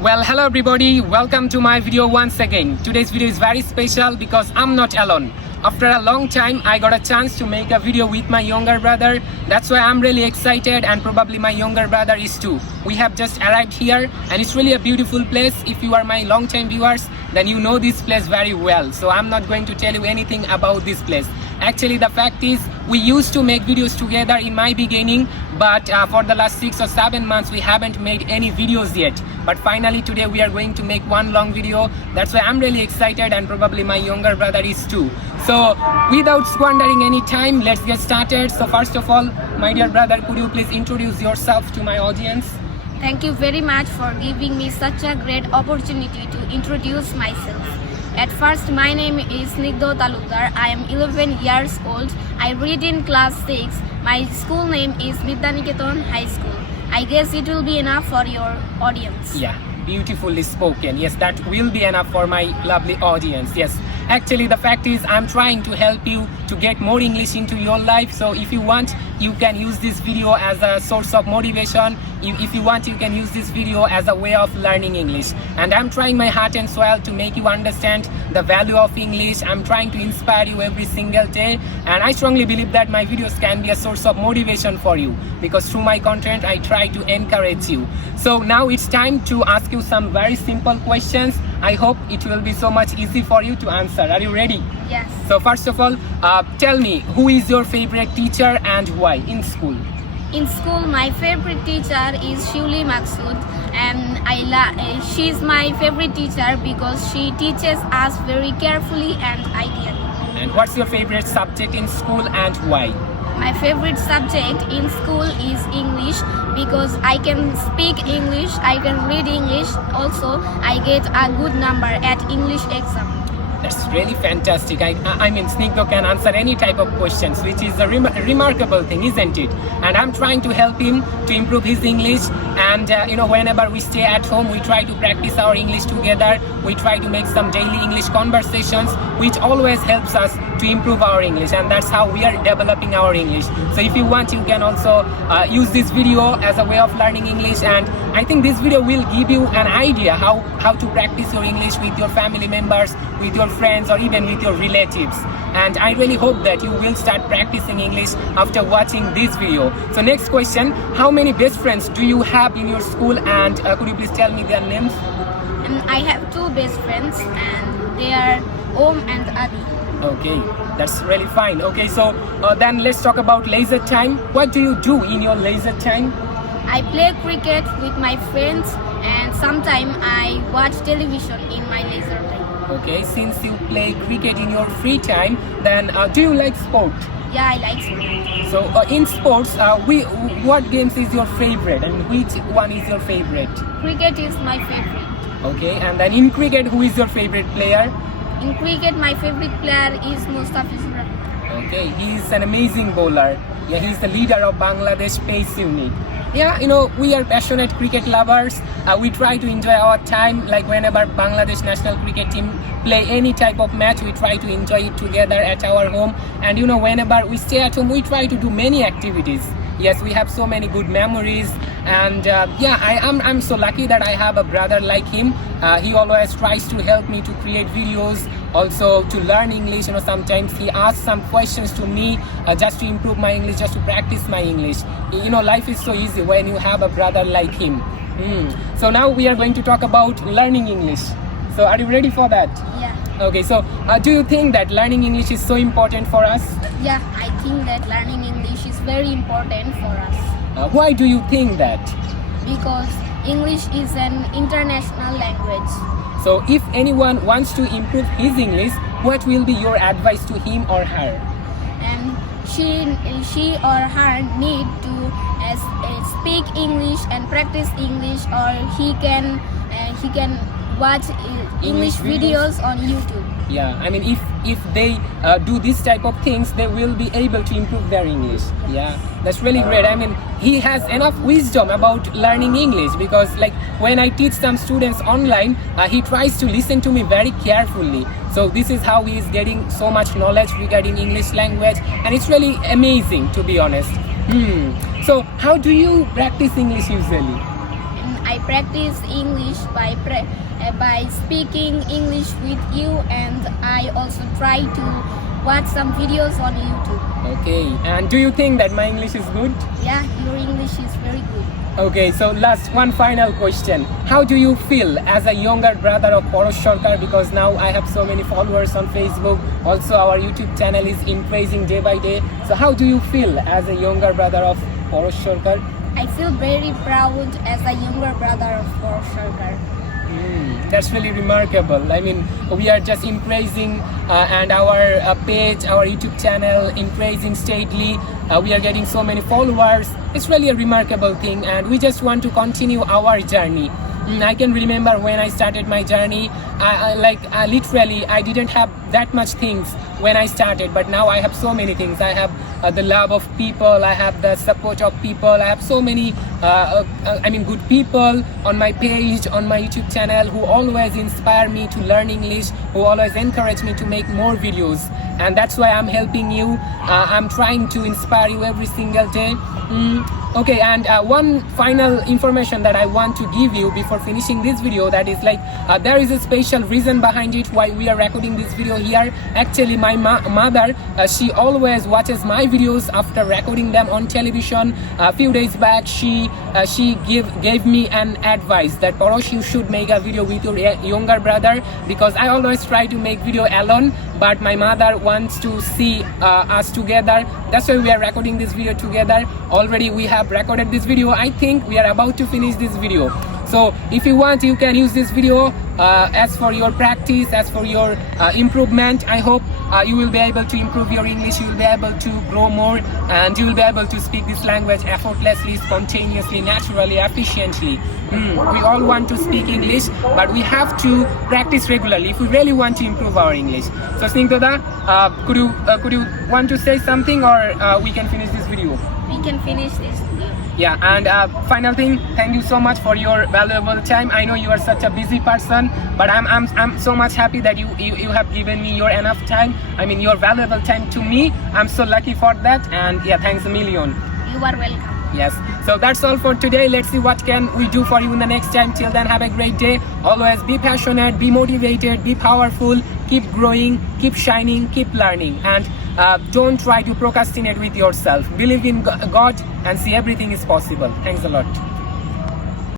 Well, hello everybody, welcome to my video once again. Today's video is very special because I'm not alone. After a long time, I got a chance to make a video with my younger brother. That's why I'm really excited, and probably my younger brother is too. We have just arrived here and it's really a beautiful place. If you are my long-time viewers, then you know this place very well. So I'm not going to tell you anything about this place. Actually, the fact is, we used to make videos together in my beginning, but for the last 6 or 7 months, we haven't made any videos yet. But finally today we are going to make one long video. That's why I'm really excited, and probably my younger brother is too. So without squandering any time, let's get started. So first of all, my dear brother, could you please introduce yourself to my audience? Thank you very much for giving me such a great opportunity to introduce myself. At first, my name is Snigdha Talukdar. I am 11 years old. I read in class 6. My school name is Vidyaniketan High School. I guess it will be enough for your audience. Yeah, beautifully spoken. Yes, that will be enough for my lovely audience. Yes, actually the fact is, I'm trying to help you to get more English into your life. So if you want, you can use this video as a source of motivation. If you want, you can use this video as a way of learning English. And I'm trying my heart and soul to make you understand the value of English. I'm trying to inspire you every single day. And I strongly believe that my videos can be a source of motivation for you, because through my content, I try to encourage you. So now it's time to ask you some very simple questions. I hope it will be so much easy for you to answer. Are you ready? Yes. So first of all, tell me, who is your favorite teacher and why in school? In school, my favorite teacher is Shuli Maksud, and she's my favorite teacher because she teaches us very carefully and ideally. And what's your favorite subject in school and why? My favorite subject in school is English because I can speak English, I can read English. Also, I get a good number at English exam. That's really fantastic. I mean, Snigdha can answer any type of questions, which is a remarkable thing, isn't it? And I'm trying to help him to improve his English. And whenever we stay at home, we try to practice our English together. We try to make some daily English conversations, which always helps us to improve our English. And that's how we are developing our English. So if you want, you can also use this video as a way of learning English. And I think this video will give you an idea how to practice your English with your family members, with your friends, or even with your relatives. And I really hope that you will start practicing English after watching this video. So next question, how many best friends do you have in your school, and could you please tell me their names? I have 2 best friends, and they are Om and Adi. Okay, that's really fine. Okay, so then let's talk about leisure time. What do you do in your leisure time? I play cricket with my friends, and sometimes I watch television in my leisure time. Okay, since you play cricket in your free time, then do you like sport? Yeah, I like sport. So in sports, what games is your favorite, and which one is your favorite? Cricket is my favorite. Okay, and then in cricket, who is your favorite player? In cricket, my favorite player is Mustafizur. Okay, he is an amazing bowler. Yeah, he's the leader of Bangladesh pace unit. Yeah, we are passionate cricket lovers. We try to enjoy our time, like whenever Bangladesh national cricket team play any type of match, we try to enjoy it together at our home. And whenever we stay at home, we try to do many activities. Yes, we have so many good memories. And I'm so lucky that I have a brother like him. He always tries to help me to create videos, also to learn English. Sometimes he asks some questions to me just to improve my English, just to practice my English. Life is so easy when you have a brother like him. So now we are going to talk about learning English. So are you ready for that? Yeah. Okay, so do you think that learning English is so important for us? Yeah, I think that learning English is very important for us. Why do you think that? Because English is an international language. So if anyone wants to improve his English, what will be your advice to him or her? And she or her need to speak English and practice English, or he can watch English videos on YouTube. Yeah, I mean, if they do this type of things, they will be able to improve their English. Yeah, that's really great. I mean, he has enough wisdom about learning English, because like when I teach some students online, he tries to listen to me very carefully. So this is how he is getting so much knowledge regarding English language, and it's really amazing, to be honest. So how do you practice English usually? I practice English by speaking English with you, and I also try to watch some videos on YouTube. Okay, and do you think that my English is good? Yeah, your English is very good. Okay, so last one final question. How do you feel as a younger brother of Porosh Sarkar? Because now I have so many followers on Facebook. Also, our YouTube channel is increasing day by day. So how do you feel as a younger brother of Porosh Sarkar? I feel very proud as a younger brother of Porosh Sarkar. That's really remarkable. I mean, we are just increasing and our page, our YouTube channel increasing steadily. We are getting so many followers. It's really a remarkable thing, and we just want to continue our journey. I can remember when I started my journey, I literally I didn't have that much things when I started, but now I have so many things. I have the love of people, I have the support of people, I have so many good people on my page, on my YouTube channel, who always inspire me to learn English, who always encourage me to make more videos, and that's why I'm helping you. I'm trying to inspire you every single day. Okay, and one final information that I want to give you before finishing this video, that is there is a special reason behind it why we are recording this video here. Actually, my mother, she always watches my videos after recording them on television. A few days back, she gave me an advice that Porosh, you should make a video with your younger brother, because I always try to make video alone, but my mother wants to see us together. That's why we are recording this video together. Already we have recorded this video. I think we are about to finish this video. So if you want, you can use this video as for your practice, as for your improvement. I hope you will be able to improve your English, you will be able to grow more, and you will be able to speak this language effortlessly, spontaneously, naturally, efficiently. We all want to speak English, but we have to practice regularly if we really want to improve our English. So Snigdha, could you want to say something, or we can finish this video? We can finish this video. Yeah, and final thing, thank you so much for your valuable time. I know you are such a busy person, but I'm so much happy that you have given me your enough time. I mean, your valuable time to me. I'm so lucky for that, and yeah, thanks a million. You are welcome. Yes, so that's all for today. Let's see what can we do for you in the next time. Till then, have a great day. Always be passionate, be motivated, be powerful, keep growing, keep shining, keep learning, and don't try to procrastinate with yourself. Believe in God and see everything is possible. Thanks a lot.